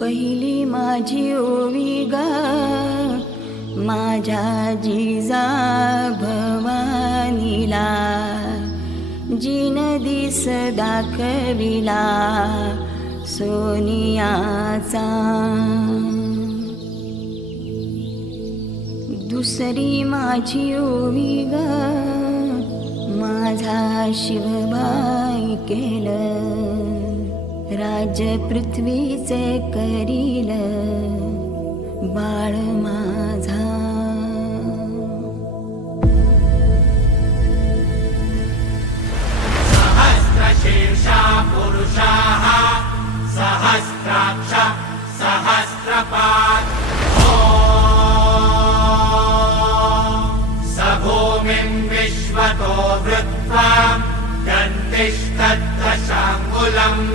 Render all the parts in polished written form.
पहिली माझी ओवी ग माझ्या जिजा भवानीला, जिन दिस दाखविला सोनियाचा. दुसरी माझी ओवी ग माझा शिवबाई केलं, राज्य पृथ्वीचे करील बाळ माझा. सहस्रशीर्षा पुरुषाः सहस्राक्ष सहस्रपात् स भूमिं विश्वतो वृत्वा गन्तिष्ठद्दशाङ्गुलम्.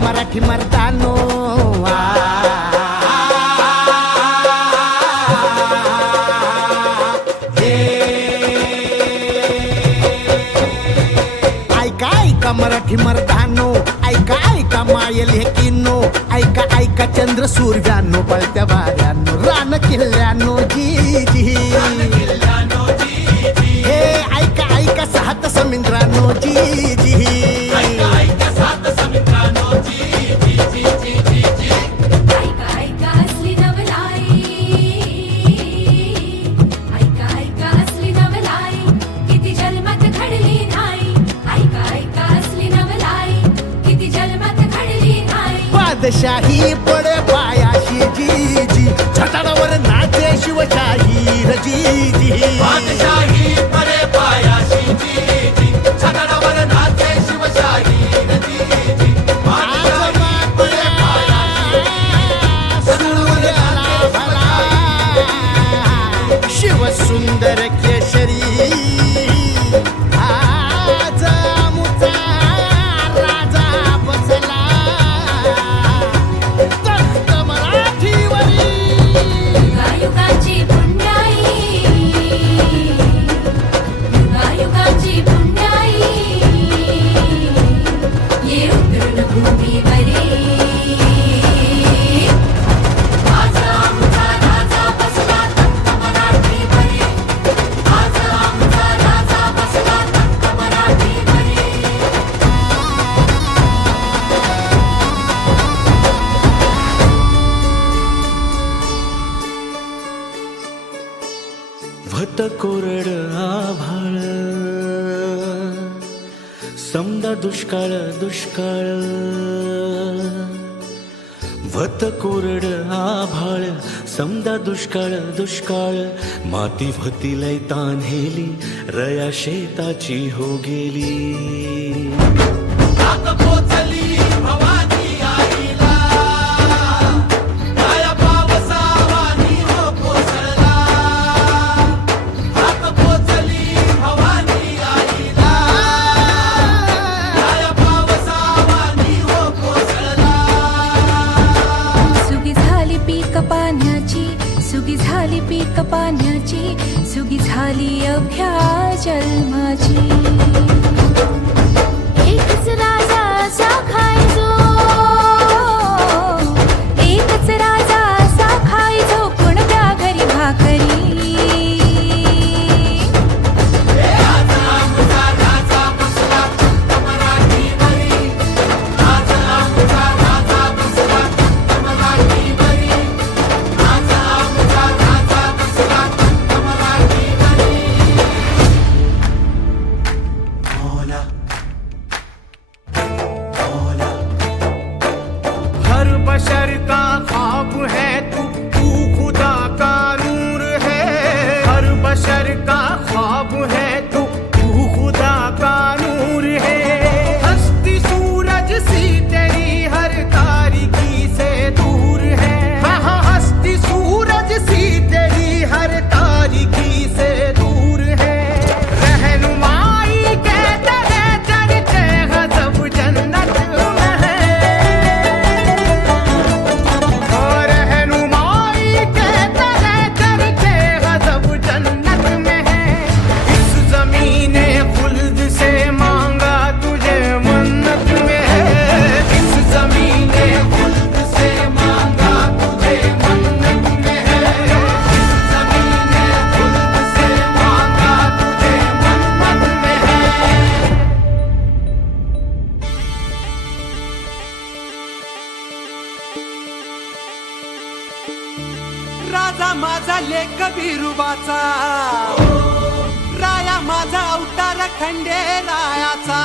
मराठी मर्दानो ऐका ऐका मराठी मर्दानो, ऐका ऐका मायल हे किन्नो, ऐका ऐका चंद्र सूर्यानो, पळत्या वाऱ्यानो, रान किल्ल्यानो जी जी. हे ऐका ऐका सात समुद्रानो जी जी. बादशाही पडे पायाशी जी जी, छटाडावर नाचे शिवशाही जी जी. बादशाही पडे पायाशी जी जी, छटाडावर नाचे शिवशाही जी जी. बादशाही पडे पायाशी, सूर्याला भला शिव सुंदर केशरी. आज मुचा राजा बसला तख्त मराठीवरी. युगायुगाची पुण्याई, युगायुगाची पुण्याई, ये उतरून भूमीवरी. आज आमचा राजा बसला तख्त मराठीवरी, आज आमचा राजा बसला तख्त मराठीवरी. भत कोरड आभाळ, समदा दुष्काळ दुष्काळ. भत कोरड आभाळ, समदा दुष्काळ दुष्काळ. माती भती लय तान्हेली, रया शेताची हो गेली. आता पोचली भवानी आईला, दया पावसावानी हो कोसळला. आता पोचली भवानी आईला, दया पावसावानी हो कोसळला. सुगी झाली पीक पाण्याची, सुगी सुगी झाली पीक पाण्याची, सुगी झाली अवघ्या जन्माची. एकच राजा असा खायचो, एकच राजा असा खायचो, कोणत्या घरी भाकरी. आज आमचा राजा बसला फक्त मराठीवरी. आज आमचा राजा बसला फक्त मराठीवरी. आज आमचा राजा बसला फक्त मराठीवरी. भोला भोला हर बशर का ख्वाब है तू, तू खुदा का नूर है. हर बशर का ख्वाब है तू, तू खुदा का नूर है. हस्ती सूरज सी तेरी हर तारीकी से दूर है. हाँ, हस्ती सूरज सी तेरी हर तारीकी से दूर है. रहनुमाई के तेरे चर्चे गजब जन्नत में है. और रहनुमाई के तेरे चर्चे गजब जन्नत में है. इस ज़मीने खुल्द से मांगा तुझे मन्नत में है. इस ज़मीने खुल्द से मांगा तुझे मन्नत में है. इस ज़मीने खुल्द से मांगा तुझे मन्नत में है. राजा माझा लेक बिरुबाचा, राया माझा अवतार खंडे रायाचा.